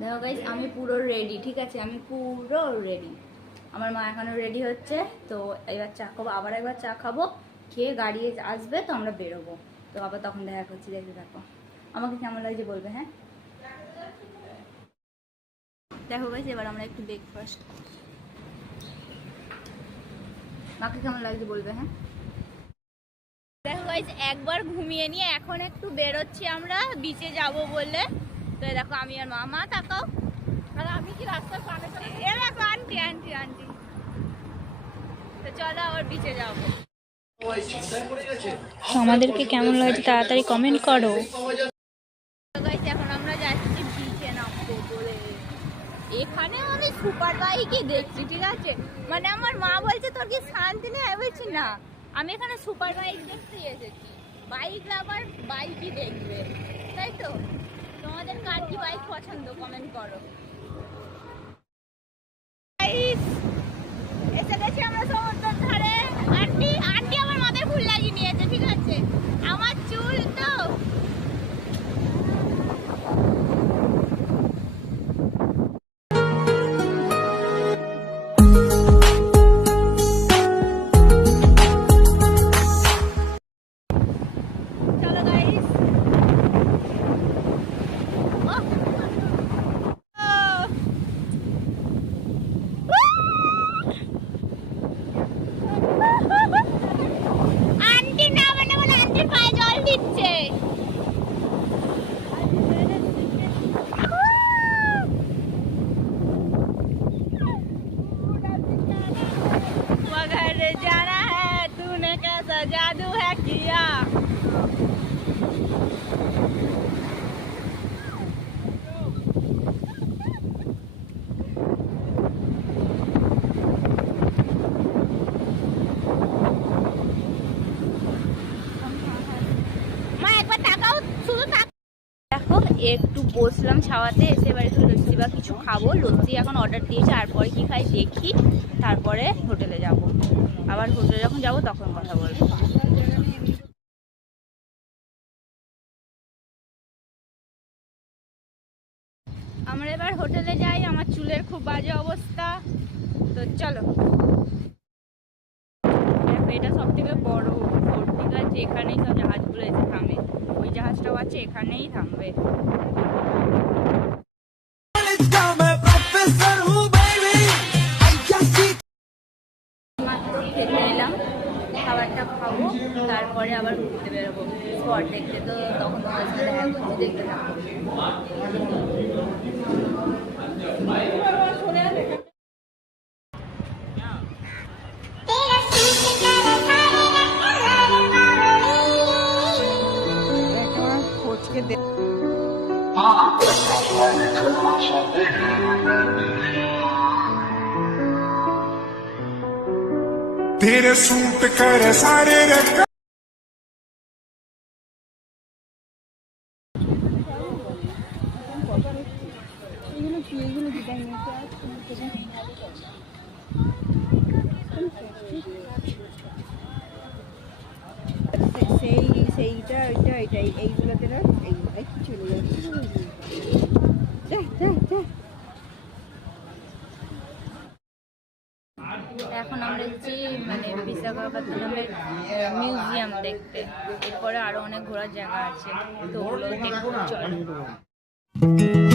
দেখো গাইস, আমি পুরো রেডি, ঠিক আছে? আমি পুরো রেডি। আমার মা এখনো রেডি হচ্ছে, তো এবার চা খাবো, আবার একবার চা খাবো, খেয়ে গাড়ি আসবে, তো আমরা বেরোবো। তো আবার তখন দেখা করছি, দেখতে থাকো। আমাকে কেমন লাগছে বলবে, হ্যাঁ? দেখো গাইস, এবার আমরা একটু ব্রেকফাস্ট। মাকে কেমন লাগছে বলবে, হ্যাঁ? দেখো গাইস, একবার ঘুমিয়ে নিয়ে এখন একটু বেরোচ্ছি আমরা বিচে যাব বলে। তো দেখো আমি আর মা তাকাও, আর আমি কি রাস্তার পানে চলে দেখো আন্টি আন্টি আন্টি। তো চলো আবার বিচে যাবো। আমাদেরকে কেমন লাগছে তাড়াতাড়ি কমেন্ট করো। এখন আমরা যাচ্ছি বিচে নামবো বলে। এখানে আমি সুপার বাইকই দেখছি, ঠিক আছে? মানে আমার মা বলছে তোর কি শান্তি নেই, আমি বলছি না, আমি এখানে সুপার বাইক দেখতে এসেছি। বাইক আবার বাইকই দেখবে, তাই তো? তোমাদের কার কি বাইক পছন্দ কমেন্ট করো। এসে গেছি আমরা সমুদ্রের ধারে। আন্টি আন্টি আমার মাথায় ফুল লাগিয়ে নিয়েছে, ঠিক আছে? আমার চুল তো जादू है किया। দেখো একটু বসলাম ছাওয়াতে, এসে এবার একটু লস্যি বা কিছু খাবো। লস্যি এখন অর্ডার দিয়েছে, তারপরে কি খাই দেখি, তারপরে হোটেলে যাব। আবার হোটেলে যখন যাব তখন কথা বলবো। আমরা এবার হোটেলে যাই, আমার চুলের খুব বাজে অবস্থা, তো চলো। এটা সব থেকে বড় ফোর্ট, ঠিক আছে? এখানেই সব জাহাজগুলো এসে থামে। ওই জাহাজটাও আছে, এখানেই থামবে। মাত্র খেতে এলাম, খাবারটা খাবো, তারপরে আবার ঘুরতে বেরোবো স্পট দেখতে। তো তখন তোমার সাথে দেখা করছি, দেখতে থাকবো। तेरे सूट करे सारे रखा সেইটা ওইটা এটাই এইগুলোতে না, এইগুলাই কি চলে যাচ্ছে। এখন আমরা এসেছি মানে বিশাখাপত্তনমের মিউজিয়াম দেখতে। এরপরে আরো অনেক ঘোরার জায়গা আছে, তো ওগুলো দেখতে চলো।